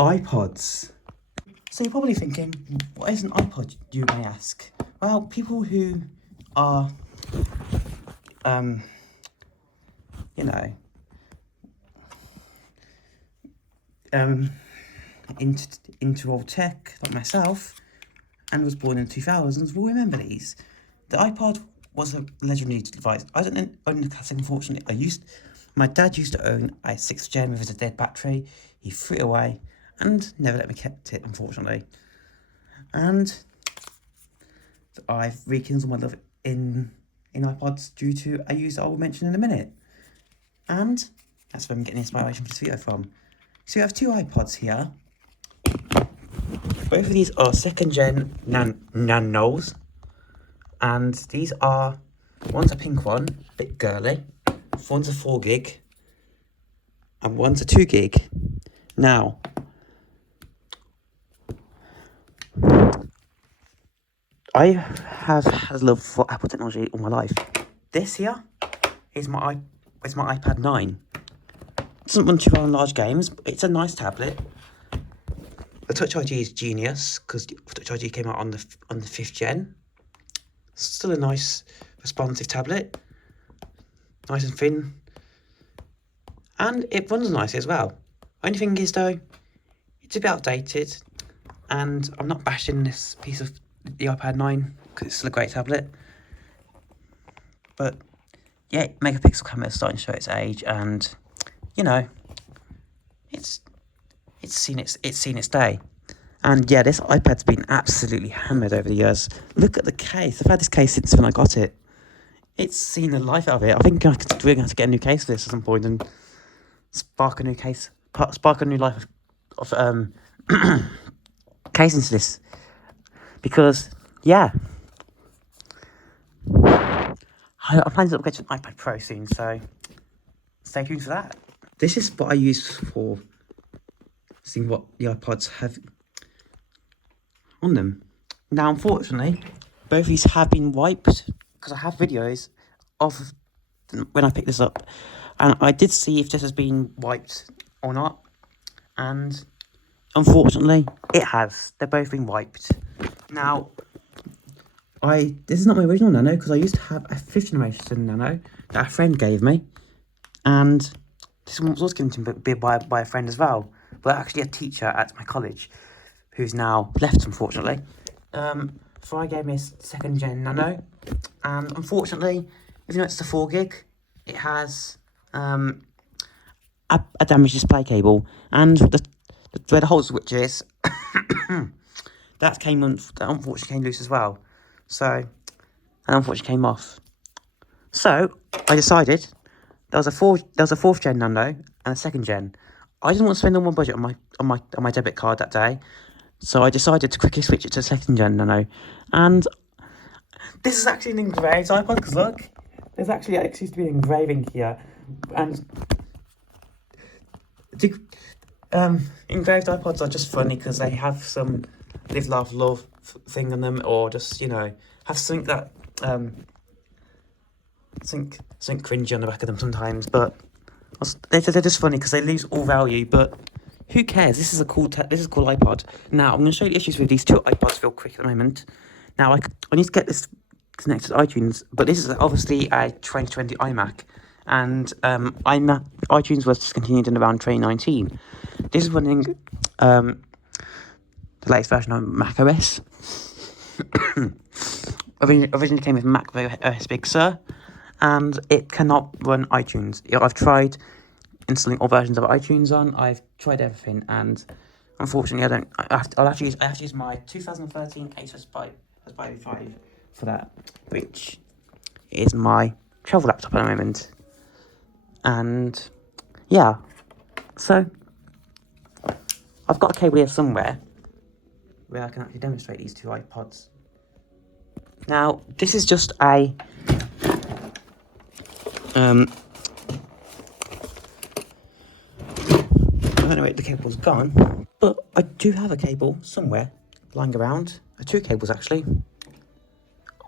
iPods. So you're probably thinking, what is an iPod, you may ask? Well, people who are, you know, into old tech, like myself, and was born in the 2000s, will remember these. The iPod was a legendary device. I don't own the classic, unfortunately. My dad used to own a 6th gen with a dead battery. He threw it away and never let me keep it, unfortunately. And I've rekindled my love in iPods due to a user I will mention in a minute. And that's where I'm getting inspiration for this video from. So we have two iPods here. Both of these are 2nd gen Nanos. And these are, one's a pink one, a bit girly. One's a 4 gig. And one's a 2 gig. Now, I have had a love for Apple technology all my life. This here is my iPad 9. It doesn't run too well on large games, but it's a nice tablet. The Touch ID is genius because Touch ID came out on the 5th gen. Still a nice responsive tablet, nice and thin, and it runs nicely as well. Only thing is though, it's a bit outdated, and I'm not bashing this piece of the iPad 9 because it's still a great tablet. But yeah, megapixel camera is starting to show its age, and you know, it's seen its day. And yeah, this iPad's been absolutely hammered over the years. Look at the case. I've had this case since when I got it. It's seen the life out of it. I think I'm going to have to get a new case for this at some point and spark a new life of case into this. Because, yeah. I'm planning to upgrade to an iPad Pro soon, so stay tuned for that. This is what I use for seeing what the iPods have on them. Now, unfortunately, both of these have been wiped because I have videos of when I picked this up, and I did see if this has been wiped or not, and unfortunately, it has. They've both been wiped. Now, this is not my original Nano because I used to have a 5th generation Nano that a friend gave me, and this one was also given to me by a friend as well, but actually a teacher at my college, who's now left, unfortunately. So I gave me a 2nd gen Nano, and unfortunately, even though it's a 4 gig, it has a damaged display cable, and where the whole switch is, that unfortunately came loose as well. So, and unfortunately came off. So I decided there was a 4th gen Nano and a 2nd gen. I didn't want to spend all my budget on my debit card that day, so I decided to quickly switch it to 2nd gen Nano. And this is actually an engraved iPod, because look, there's actually seems to be an engraving here, and engraved iPods are just funny because they have some live, laugh, love thing on them, or just, you know, have something that something cringy on the back of them sometimes, but they're just funny because they lose all value. But who cares? This is a cool iPod. Now I'm going to show you the issues with these two iPods real quick at the moment. Now I need to get this connected to iTunes, but this is obviously a 2020 iMac, and iTunes was discontinued in around 2019. This is running the latest version of Mac OS. Originally came with Mac OS Big Sur, and it cannot run iTunes. I've tried installing all versions of iTunes on. I've tried everything, and unfortunately, I'll have to use my 2013 Asus Raspberry 5 for that, which is my travel laptop at the moment. And yeah, so I've got a cable here somewhere where I can actually demonstrate these two iPods. Now, this is just a I don't know where the cable's gone, but I do have a cable somewhere lying around. Two cables actually.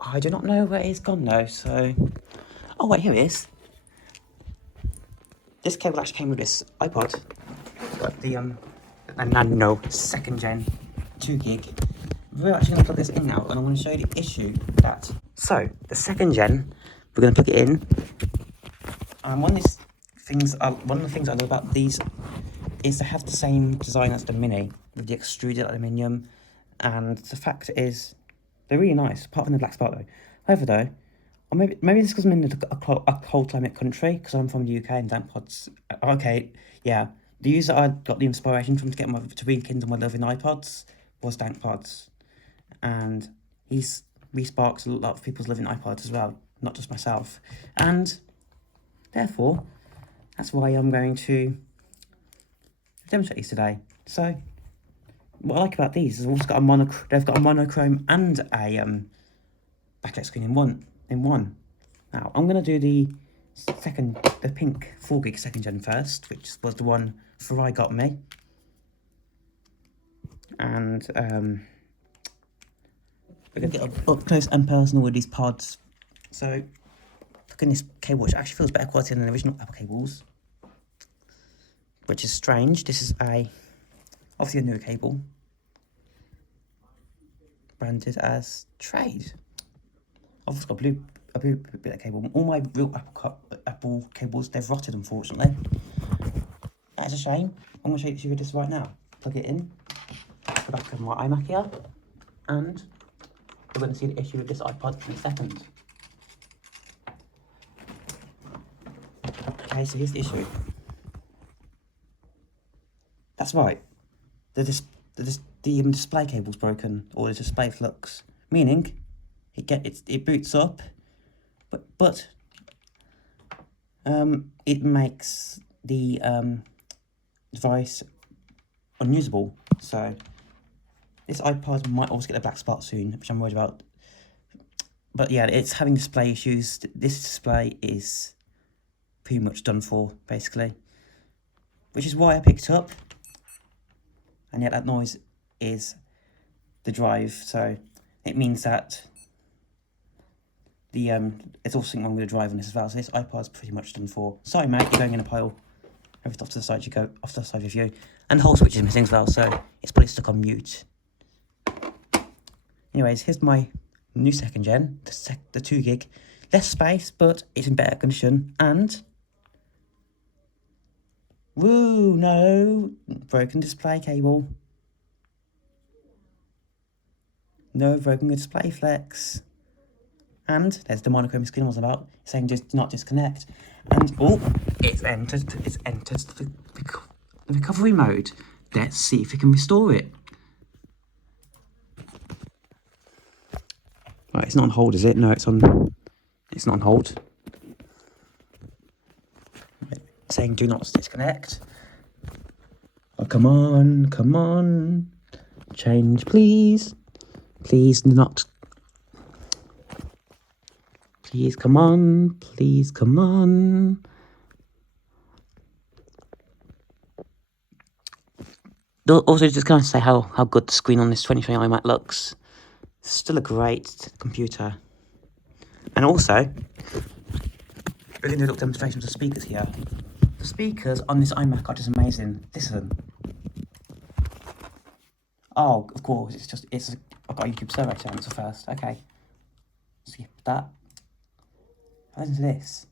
I do not know where it's gone though, so... Oh wait, here it is. This cable actually came with this iPod. But the a Nano 2nd gen 2 gig. We're actually going to plug this in now, and I'm going to show you the issue that. So the 2nd gen, we're going to plug it in. And one of the things I love about these is they have the same design as the Mini with the extruded aluminium, and the fact is they're really nice. Apart from the black spot though. However though, or maybe it's because I'm in a cold climate country, because I'm from the UK and DankPods. Okay, yeah. The user I got the inspiration from to rekindle my love in iPods was DankPods, and he's re-sparks a lot of people's love in iPods as well, not just myself. And therefore, that's why I'm going to demonstrate these today. So, what I like about these is they've got a monochrome and a backlight screen in one. Now, I'm going to do the pink 4 gig 2nd gen first, which was the one Farai got me. And we're going to get up close and personal with these pods. So, look at this cable, which actually feels better quality than the original Apple cables, which is strange. This is obviously a newer cable, branded as Trade. I've got a blue bit of cable. All my real Apple cables, they've rotted, unfortunately. That's a shame. I'm going to show you this right now. Plug it in, the back of my iMac here, and we're going to see the issue with this iPod in a second. Okay, so here's the issue. That's right. The display cable's broken, or the display flux, meaning it boots up, but it makes the device unusable. So this iPod might also get a black spot soon, which I'm worried about. But yeah, it's having display issues. This display is pretty much done for, basically, which is why I picked it up. And yet that noise is the drive, so it means that the it's also something wrong with the drive in this as well. So this iPod's pretty much done for. Sorry, mate, you're going in a pile. Everything off to the side you go, off to the side of you, and the whole switch is missing as well, so it's probably stuck on mute. Anyways, here's my new 2nd gen, the 2 gig, less space, but it's in better condition, and woo, no, broken display cable. No broken display flex. And there's the monochrome screen I was about, saying just do not disconnect. And oh, it's entered the recovery mode. Let's see if we can restore it. Right, it's not on hold, is it? No, it's not on hold. Saying do not disconnect. Oh, come on. Change, please. Please do not. Please come on. Also, just going to say how good the screen on this 2020 iMac looks. It's still a great computer. And also, we're going to do a little demonstration of the speakers here. The speakers on this iMac are just amazing. Listen. Oh, of course, I've got a YouTube survey to answer first. Okay. Skip that. Listen to this.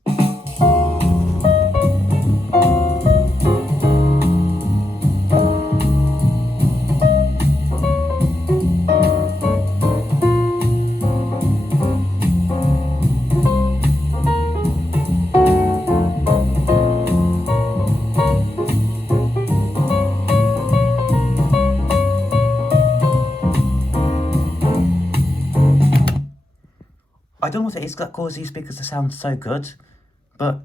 I don't know what it is that causes these speakers to sound so good, but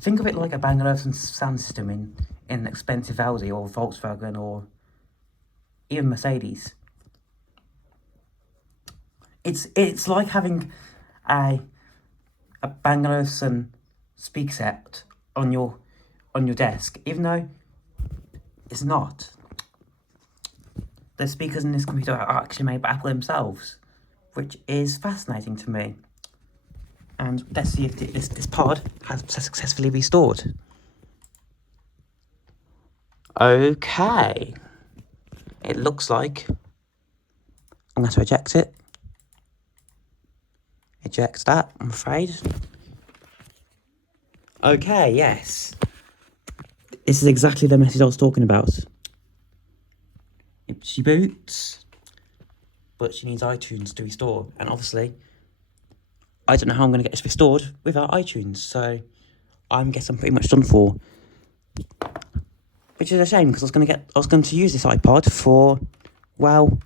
think of it like a Bang & Olufsen sound system in an expensive Audi or Volkswagen or even Mercedes. It's like having a Bang & Olufsen speaker set on your desk, even though it's not. The speakers in this computer are actually made by Apple themselves, which is fascinating to me. And let's see if this pod has successfully restored. Okay. It looks like I'm going to eject it. Eject that, I'm afraid. Okay, yes. This is exactly the message I was talking about. She boots, but she needs iTunes to restore. And obviously, I don't know how I'm going to get this restored without iTunes. So, I'm getting pretty much done for. Which is a shame, because I was going to use this iPod for, well,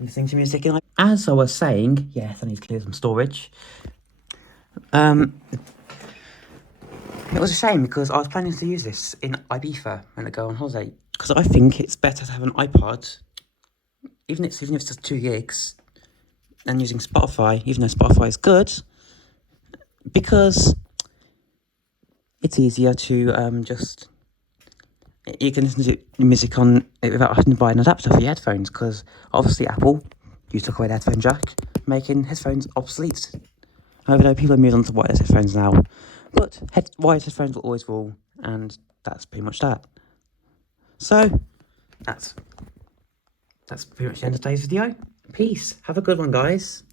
listening to music in. As I was saying, yes, I need to clear some storage. It was a shame because I was planning to use this in Ibiza when I go on holiday. Because I think it's better to have an iPod, even if it's just 2 gigs, and using Spotify, even though Spotify is good, because it's easier to just. You can listen to music on it without having to buy an adapter for your headphones, because obviously Apple, you took away the headphone jack, making headphones obsolete. However, though, people are moving on to wireless headphones now, but wireless headphones will always rule, and that's pretty much that. So, that's pretty much the end of today's video. Peace. Have a good one, guys.